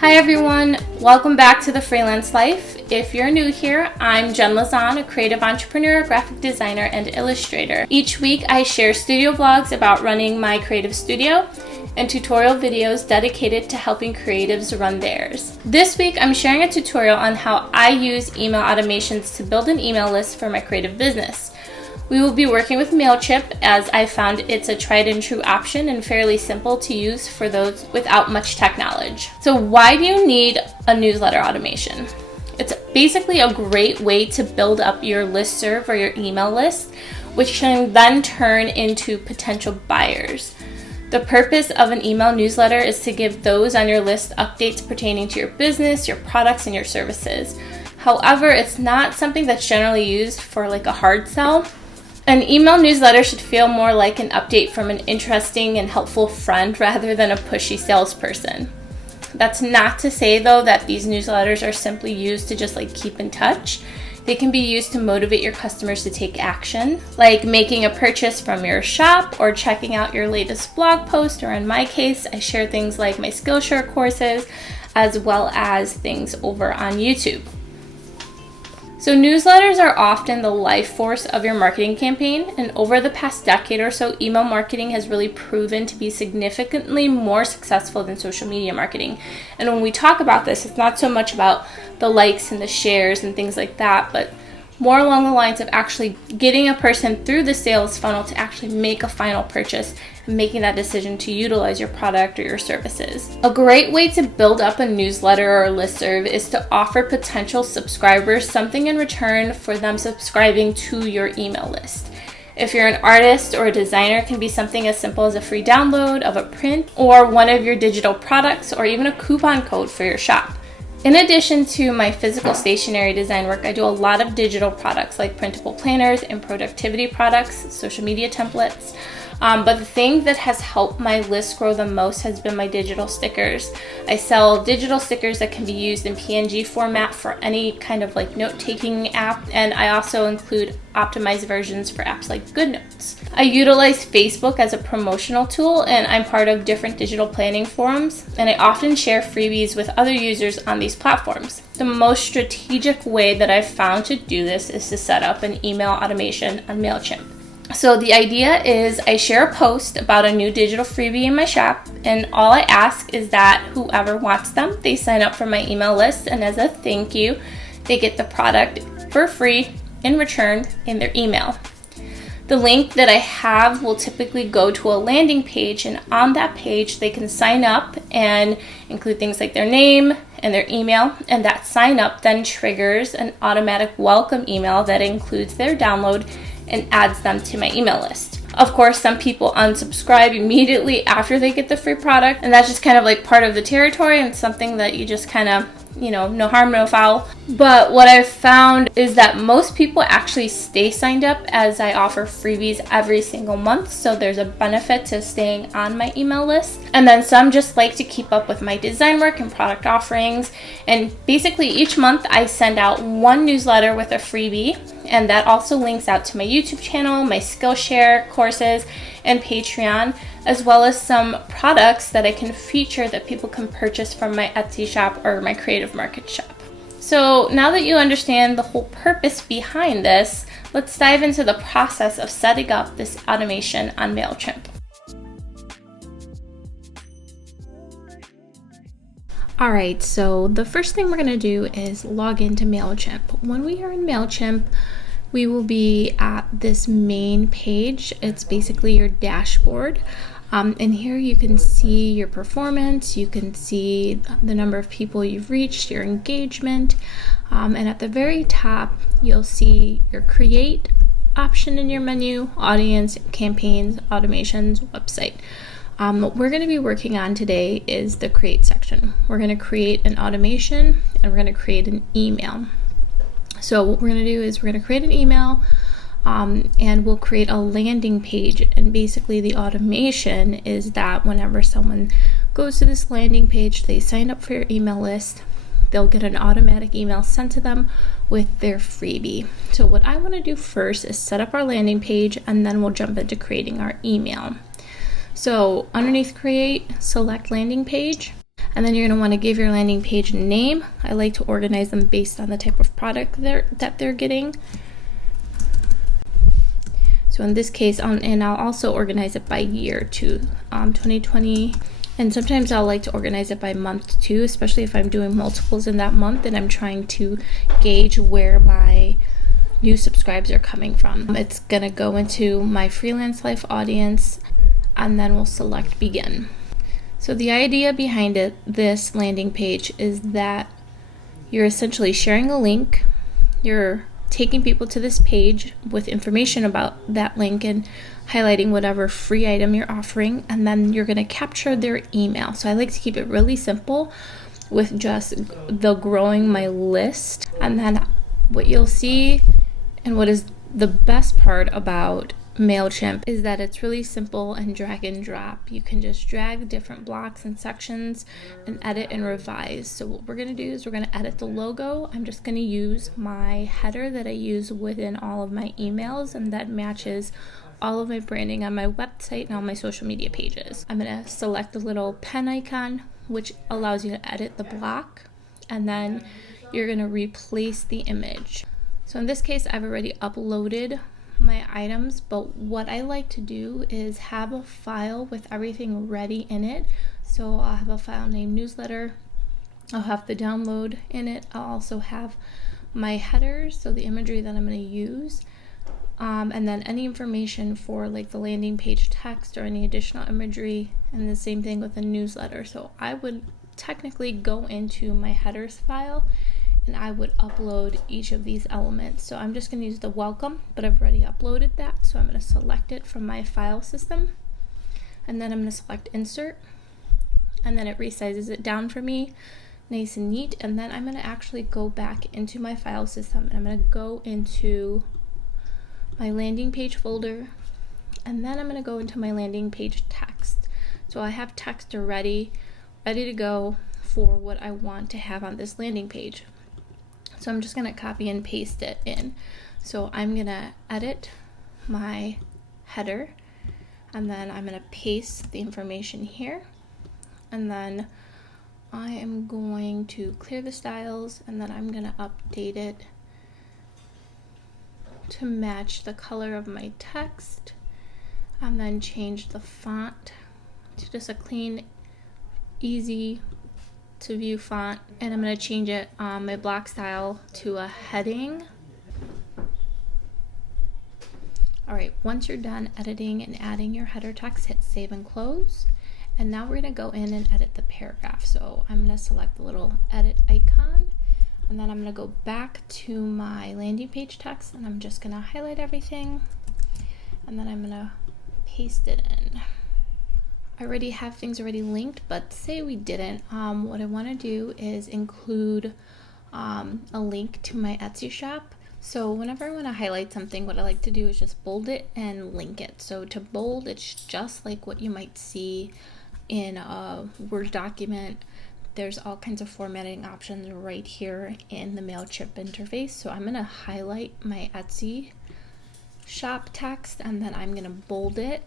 Hi everyone, welcome back to the Freelance Life. If you're new here, I'm Veguilla-Lezan, a creative entrepreneur, graphic designer, and illustrator. Each week I share studio vlogs about running my creative studio and tutorial videos dedicated to helping creatives run theirs. This week I'm sharing a tutorial on how I use email automations to build an email list for my creative business. We will be working with MailChimp as I found it's a tried and true option and fairly simple to use for those without much tech knowledge. So why do you need a newsletter automation? It's basically a great way to build up your listserv or your email list, which can then turn into potential buyers. The purpose of an email newsletter is to give those on your list updates pertaining to your business, your products, and your services. However, it's not something that's generally used for like a hard sell. An email newsletter should feel more like an update from an interesting and helpful friend rather than a pushy salesperson. That's not to say though that these newsletters are simply used to just like keep in touch. They can be used to motivate your customers to take action, like making a purchase from your shop or checking out your latest blog post, or in my case, I share things like my Skillshare courses as well as things over on YouTube. So newsletters are often the life force of your marketing campaign, and over the past decade or so, email marketing has really proven to be significantly more successful than social media marketing. And when we talk about this, it's not so much about the likes and the shares and things like that, but more along the lines of actually getting a person through the sales funnel to actually make a final purchase and making that decision to utilize your product or your services. A great way to build up a newsletter or listserv is to offer potential subscribers something in return for them subscribing to your email list. If you're an artist or a designer, it can be something as simple as a free download of a print or one of your digital products, or even a coupon code for your shop. In addition to my physical stationery design work, I do a lot of digital products like printable planners and productivity products, social media templates. But the thing that has helped my list grow the most has been my digital stickers. I sell digital stickers that can be used in PNG format for any kind of like note-taking app, and I also include optimized versions for apps like GoodNotes. I utilize Facebook as a promotional tool, and I'm part of different digital planning forums, and I often share freebies with other users on these platforms. The most strategic way that I've found to do this is to set up an email automation on MailChimp. So the idea is I share a post about a new digital freebie in my shop, and all I ask is that whoever wants them, they sign up for my email list, and as a thank you, they get the product for free in return in their email. The link that I have will typically go to a landing page, and on that page they can sign up and include things like their name and their email, and that sign up then triggers an automatic welcome email that includes their download and adds them to my email list. Of course, some people unsubscribe immediately after they get the free product, and that's just kind of like part of the territory and something that you just kind of, no harm, no foul. But what I've found is that most people actually stay signed up as I offer freebies every single month, so there's a benefit to staying on my email list. And then some just like to keep up with my design work and product offerings, and basically each month I send out one newsletter with a freebie, and that also links out to my YouTube channel, my Skillshare courses, and Patreon, as well as some products that I can feature that people can purchase from my Etsy shop or my Creative Market shop. So now that you understand the whole purpose behind this, let's dive into the process of setting up this automation on MailChimp. Alright, so the first thing we're going to do is log into MailChimp. When we are in MailChimp, we will be at this main page. It's basically your dashboard. And here you can see your performance, you can see the number of people you've reached, your engagement, and at the very top you'll see your create option in your menu, audience, campaigns, automations, website. What we're going to be working on today is the create section. We're going to create an automation and we're going to create an email. So what we're going to do is we're going to create an email, and we'll create a landing page, and basically the automation is that whenever someone goes to this landing page, they sign up for your email list, they'll get an automatic email sent to them with their freebie. So what I want to do first is set up our landing page, and then we'll jump into creating our email. So underneath create, select landing page, And then you're going to want to give your landing page a name. I like to organize them based on the type of product that they're getting. So in this case, and I'll also organize it by year too, 2020. And sometimes I'll like to organize it by month too, especially if I'm doing multiples in that month and I'm trying to gauge where my new subscribers are coming from. It's going to go into my Freelance Life audience, and then we'll select begin. So the idea behind this landing page is that you're essentially sharing a link, you're taking people to this page with information about that link and highlighting whatever free item you're offering, and then you're going to capture their email. So I like to keep it really simple with just the growing my list. And then what you'll see, and what is the best part about MailChimp, is that it's really simple and drag and drop. You can just drag different blocks and sections and edit and revise. So what we're going to do is we're going to edit the logo. I'm just going to use my header that I use within all of my emails, and that matches all of my branding on my website and all my social media pages. I'm going to select the little pen icon, which allows you to edit the block, and then you're going to replace the image. So in this case, I've already uploaded my items, but what I like to do is have a file with everything ready in it. So I'll have a file named newsletter, I'll have the download in it, I'll also have my headers, so the imagery that I'm going to use, and then any information for like the landing page text or any additional imagery, and the same thing with the newsletter. So I would technically go into my headers file and I would upload each of these elements. So I'm just going to use the welcome, but I've already uploaded that. So I'm going to select it from my file system, and then I'm going to select insert, and then it resizes it down for me nice and neat. And then I'm going to actually go back into my file system, and I'm going to go into my landing page folder, and then I'm going to go into my landing page text. So I have text already ready to go for what I want to have on this landing page. So I'm just going to copy and paste it in. So I'm going to edit my header, and then I'm going to paste the information here, and then I am going to clear the styles, and then I'm going to update it to match the color of my text, and then change the font to just a clean, easy to view font, and I'm going to change it my block style to a heading. Alright, once you're done editing and adding your header text, hit save and close, and now we're going to go in and edit the paragraph. So I'm going to select the little edit icon, and then I'm going to go back to my landing page text, and I'm just going to highlight everything, and then I'm going to paste it in. I already have things already linked, but say we didn't. What I want to do is include a link to my Etsy shop. So whenever I want to highlight something, what I like to do is just bold it and link it. So to bold, it's just like what you might see in a Word document. There's all kinds of formatting options right here in the MailChimp interface. So I'm going to highlight my Etsy shop text, and then I'm going to bold it,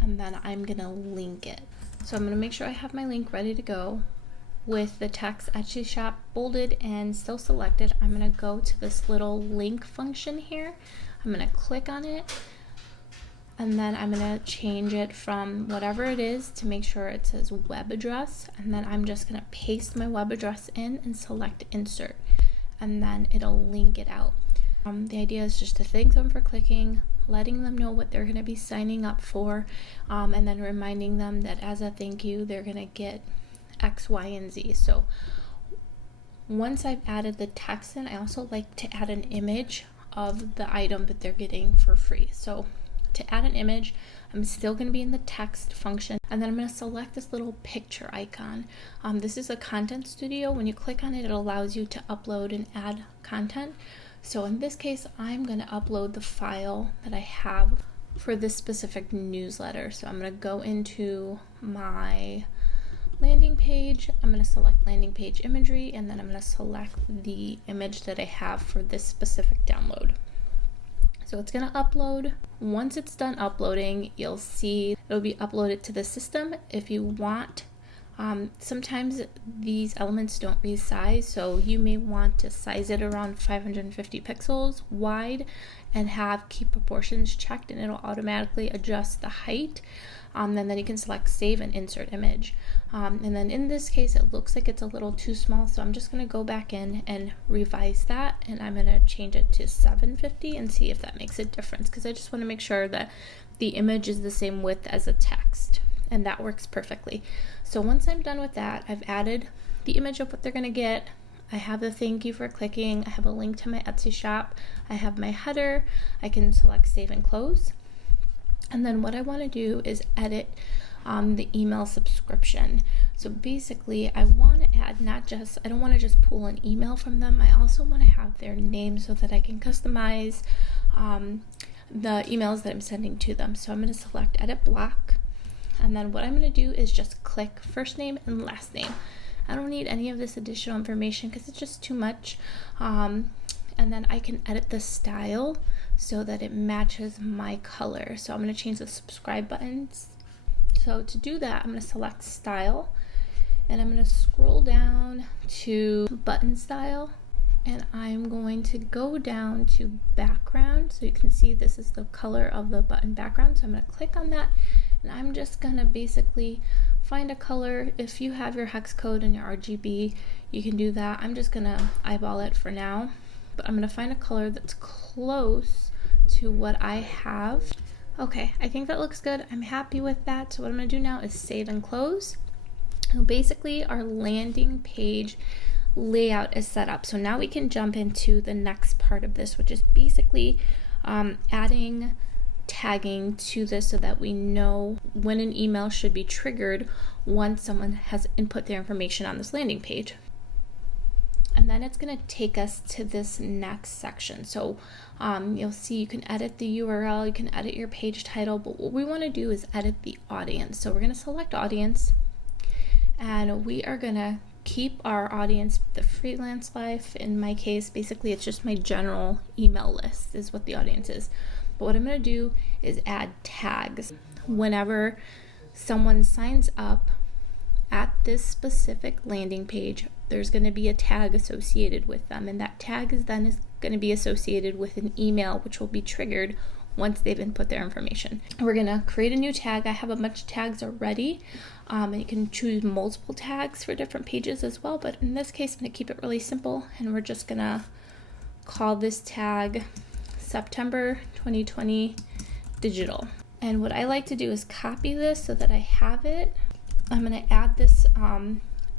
and then I'm going to link it. So I'm going to make sure I have my link ready to go with the text Etsy shop bolded and still selected. I'm going to go to this little link function here. I'm going to click on it, and then I'm going to change it from whatever it is to make sure it says web address, and then I'm just going to paste my web address in and select insert, and then it'll link it out. The idea is just to thank them for clicking, letting them know what they're going to be signing up for, and then reminding them that as a thank you, they're going to get X, Y, and Z. So once I've added the text in, I also like to add an image of the item that they're getting for free. So to add an image, I'm still going to be in the text function, and then I'm going to select this little picture icon. This is a content studio. When you click on it, it allows you to upload and add content. So in this case, I'm going to upload the file that I have for this specific newsletter. So I'm going to go into my landing page. I'm going to select landing page imagery, and then I'm going to select the image that I have for this specific download. So it's going to upload. Once it's done uploading, you'll see it'll be uploaded to the system. If you want Sometimes these elements don't resize, so you may want to size it around 550 pixels wide and keep proportions checked, and it'll automatically adjust the height. And then you can select save and insert image. And then in this case, it looks like it's a little too small, so I'm just going to go back in and revise that, and I'm going to change it to 750 and see if that makes a difference, because I just want to make sure that the image is the same width as the text, and that works perfectly. So once I'm done with that, I've added the image of what they're going to get. I have the thank you for clicking. I have a link to my Etsy shop. I have my header. I can select save and close. And then what I want to do is edit the email subscription. So basically, I want to add I don't want to just pull an email from them. I also want to have their name so that I can customize the emails that I'm sending to them. So I'm going to select edit block. And then what I'm going to do is just click first name and last name. I don't need any of this additional information because it's just too much. And then I can edit the style so that it matches my color. So I'm going to change the subscribe buttons. So to do that, I'm going to select style, and I'm going to scroll down to button style, and I'm going to go down to background. So you can see this is the color of the button background. So I'm going to click on that, and I'm just going to basically find a color. If you have your hex code and your RGB, you can do that. I'm just going to eyeball it for now, but I'm going to find a color that's close to what I have. Okay, I think that looks good. I'm happy with that. So what I'm going to do now is save and close. So basically, our landing page layout is set up. So now we can jump into the next part of this, which is basically adding tagging to this so that we know when an email should be triggered once someone has input their information on this landing page. And then it's going to take us to this next section. So you'll see you can edit the URL, you can edit your page title, but what we want to do is edit the audience. So we're going to select audience, and we are going to keep our audience the Freelance Life. In my case, basically it's just my general email list is what the audience is. But what I'm going to do is add tags. Whenever someone signs up at this specific landing page, there's going to be a tag associated with them, and that tag is going to be associated with an email which will be triggered once they've input their information. We're going to create a new tag. I have a bunch of tags already, and you can choose multiple tags for different pages as well, but in this case I'm going to keep it really simple, and we're just going to call this tag September 2020 digital. And what I like to do is copy this so that I have it. I'm going to add this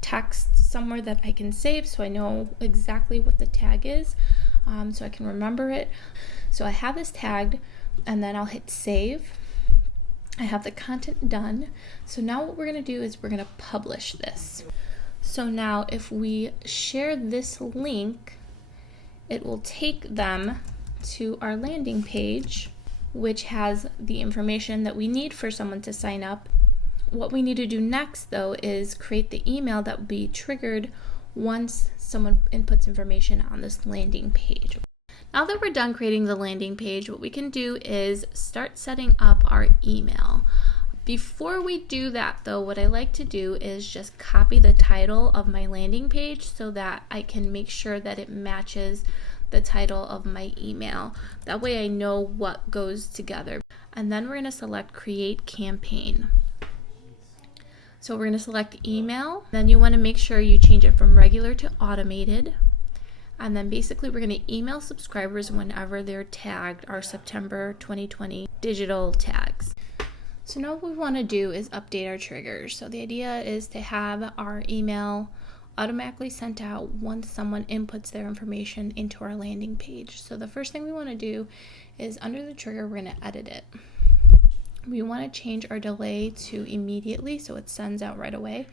text somewhere that I can save so I know exactly what the tag is, so I can remember it. So I have this tagged, and then I'll hit save. I have the content done. So now what we're going to do is we're going to publish this. So now if we share this link, it will take them to our landing page, which has the information that we need for someone to sign up. What we need to do next, though, is create the email that will be triggered once someone inputs information on this landing page. Now that we're done creating the landing page, what we can do is start setting up our email. Before we do that, though, what I like to do is just copy the title of my landing page so that I can make sure that it matches the title of my email. That way I know what goes together. And then we're going to select Create Campaign. So we're going to select email. Then you want to make sure you change it from regular to automated. And then basically we're going to email subscribers whenever they're tagged our September 2020 digital tags. So now what we want to do is update our triggers. So the idea is to have our email automatically sent out once someone inputs their information into our landing page. So the first thing we want to do is under the trigger, we're going to edit it. We want to change our delay to immediately so it sends out right away.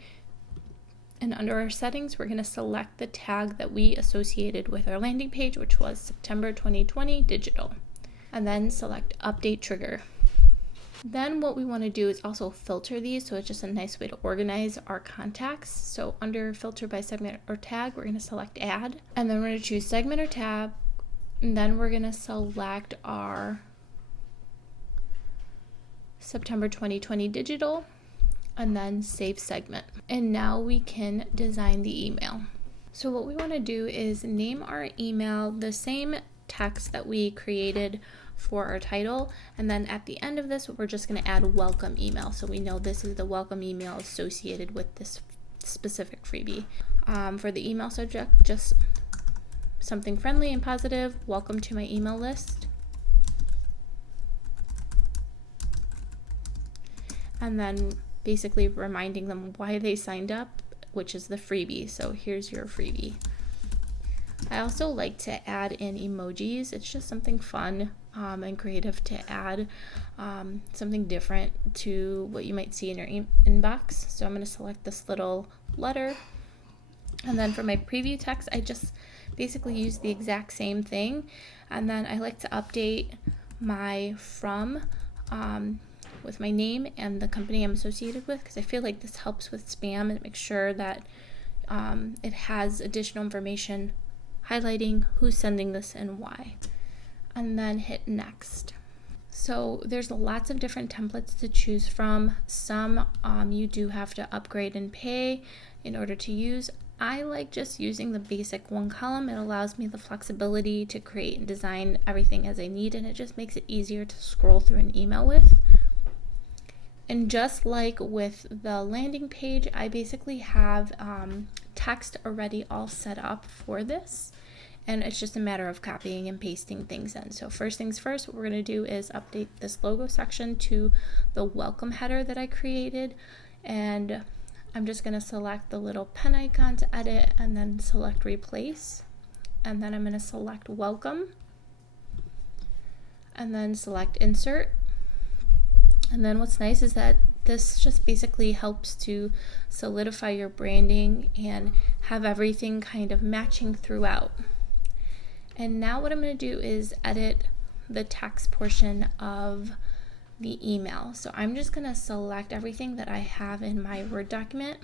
And under our settings, we're going to select the tag that we associated with our landing page, which was September 2020 digital. And then select update trigger. Then what we want to do is also filter these, so it's just a nice way to organize our contacts. So under filter by segment or tag, we're going to select add, and then we're going to choose segment or tab, and then we're going to select our September 2020 digital, and then save segment. And now we can design the email. So what we want to do is name our email the same text that we created for our title, and then at the end of this we're just going to add welcome email, so we know this is the welcome email associated with this specific freebie. For the email subject, just something friendly and positive, welcome to my email list. And then basically reminding them why they signed up, which is the freebie. So here's your freebie. I also like to add in emojis. It's just something fun and creative to add something different to what you might see in your inbox. So I'm going to select this little letter. And then for my preview text, I just basically use the exact same thing. And then I like to update my from with my name and the company I'm associated with, because I feel like this helps with spam and makes sure that it has additional information highlighting who's sending this and why. And then hit next. So there's lots of different templates to choose from. Some you do have to upgrade and pay in order to use. I like just using the basic one column. It allows me the flexibility to create and design everything as I need, and it just makes it easier to scroll through an email with. And just like with the landing page, I basically have text already all set up for this, and it's just a matter of copying and pasting things in. So first things first, what we're going to do is update this logo section to the welcome header that I created, and I'm just going to select the little pen icon to edit and then select replace, and then I'm going to select welcome and then select insert. And then what's nice is that this just basically helps to solidify your branding and have everything kind of matching throughout. And now what I'm going to do is edit the text portion of the email. So I'm just going to select everything that I have in my Word document,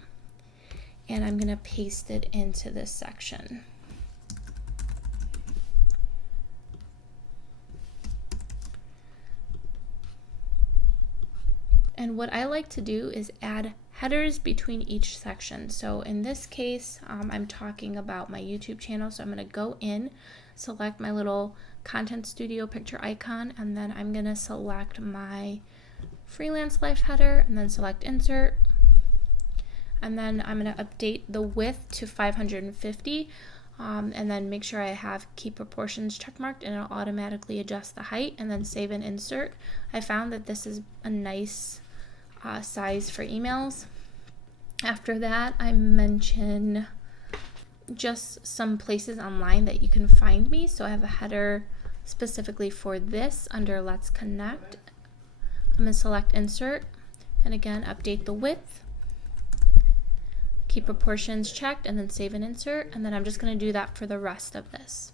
and I'm going to paste it into this section. And what I like to do is add headers between each section. So in this case, I'm talking about my YouTube channel. So I'm going to go in, select my little Content Studio picture icon, and then I'm going to select my Freelance Life header and then select insert. And then I'm going to update the width to 550 and then make sure I have keep proportions checkmarked, and it'll automatically adjust the height, and then save and insert. I found that this is a nice size for emails. After that, I mention just some places online that you can find me. So I have a header specifically for this under Let's Connect. I'm going to select insert, and again update the width, keep proportions checked, and then save and insert. And then I'm just going to do that for the rest of this.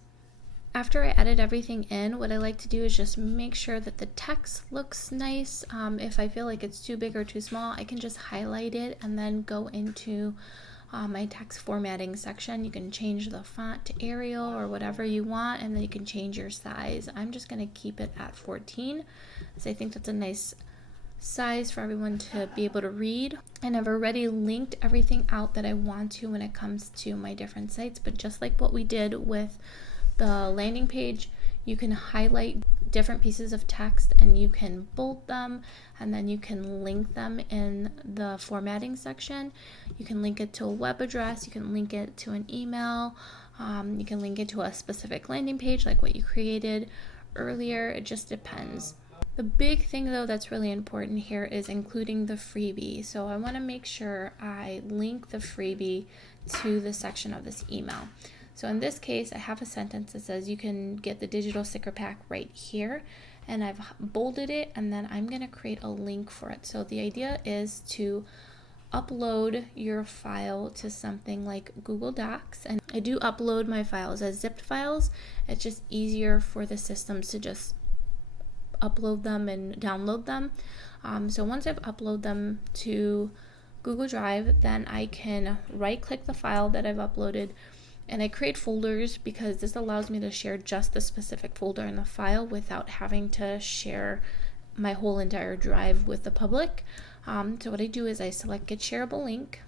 After I edit everything in, what I like to do is just make sure that the text looks nice. If I feel like it's too big or too small, I can just highlight it and then go into my text formatting section. You can change the font to Arial or whatever you want, and then you can change your size. I'm just going to keep it at 14, so I think that's a nice size for everyone to be able to read. And I've already linked everything out that I want to when it comes to my different sites, but just like what we did with the landing page, you can highlight different pieces of text and you can bold them, and then you can link them in the formatting section. You can link it to a web address, you can link it to an email, you can link it to a specific landing page like what you created earlier. It just depends. The big thing though that's really important here is including the freebie. So I want to make sure I link the freebie to the section of this email. So in this case, I have a sentence that says you can get the digital sticker pack right here, and I've bolded it, and then I'm going to create a link for it. So the idea is to upload your file to something like Google Docs, and I do upload my files as zipped files. It's just easier for the systems to just upload them and download them. So once I've uploaded them to Google Drive, then I can right click the file that I've uploaded, and I create folders because this allows me to share just the specific folder in the file without having to share my whole entire drive with the public. So what I do is I select Get Shareable Link,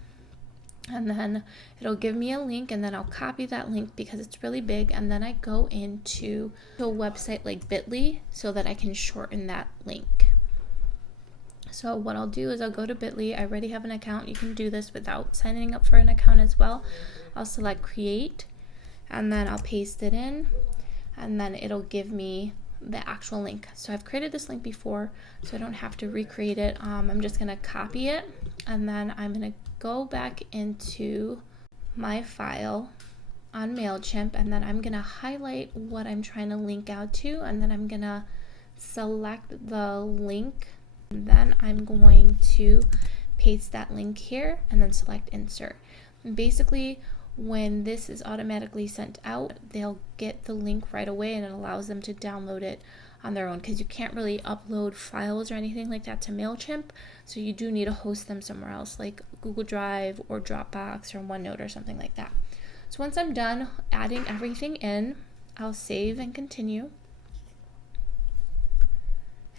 and then it'll give me a link, and then I'll copy that link because it's really big, and then I go into a website like Bitly so that I can shorten that link. So what I'll do is I'll go to Bitly. I already have an account. You can do this without signing up for an account as well. I'll select Create, and then I'll paste it in, and then it'll give me the actual link. So I've created this link before, so I don't have to recreate it. I'm just going to copy it, and then I'm going to go back into my file on MailChimp, and then I'm going to highlight what I'm trying to link out to, and then I'm going to select the link, and then I'm going to paste that link here and then select Insert. And basically, when this is automatically sent out, they'll get the link right away, and it allows them to download it on their own, because you can't really upload files or anything like that to MailChimp, so you do need to host them somewhere else like Google Drive or Dropbox or OneNote or something like that. So once I'm done adding everything in, I'll save and continue.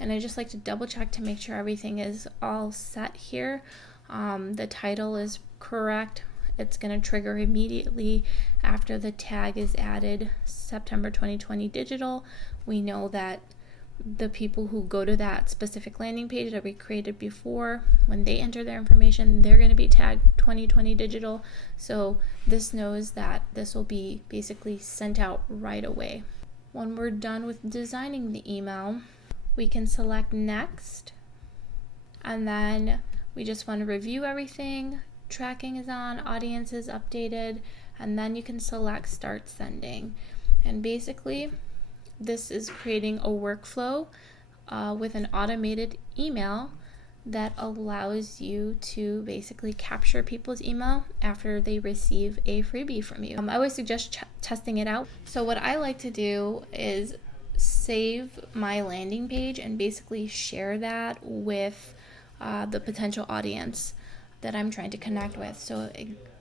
And I just like to double check to make sure everything is all set here. The title is correct. It's going to trigger immediately after the tag is added, September 2020 digital. We know that the people who go to that specific landing page that we created before, when they enter their information, they're going to be tagged 2020 digital. So this knows that this will be basically sent out right away. When we're done with designing the email, we can select Next, and then we just want to review everything. Tracking is on, audience is updated, and then you can select Start Sending. And basically, this is creating a workflow with an automated email that allows you to basically capture people's email after they receive a freebie from you. I always suggest testing it out. So what I like to do is save my landing page and basically share that with the potential audience that I'm trying to connect with. So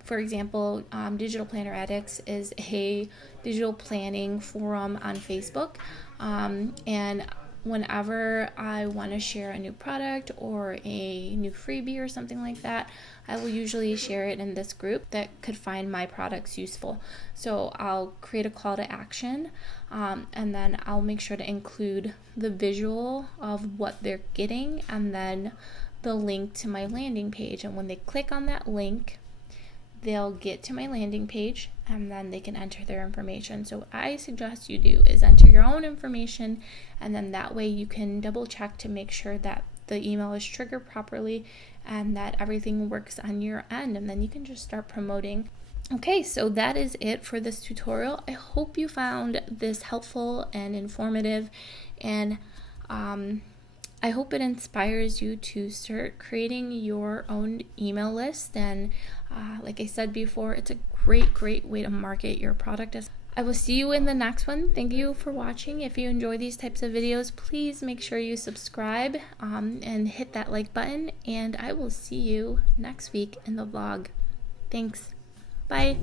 for example, Digital Planner Addicts is a digital planning forum on Facebook, and whenever I want to share a new product or a new freebie or something like that, I will usually share it in this group that could find my products useful. So I'll create a call to action, and then I'll make sure to include the visual of what they're getting, and then the link to my landing page. And when they click on that link, they'll get to my landing page, and then they can enter their information. So what I suggest you do is enter your own information, and then that way you can double check to make sure that the email is triggered properly and that everything works on your end, and then you can just start promoting. Okay, so that is it for this tutorial. I hope you found this helpful and informative, and I hope it inspires you to start creating your own email list. And like I said before, it's a great way to market your product. I will see you in the next one. Thank you for watching. If you enjoy these types of videos, please make sure you subscribe and hit that like button. And I will see you next week in the vlog. Thanks. Bye.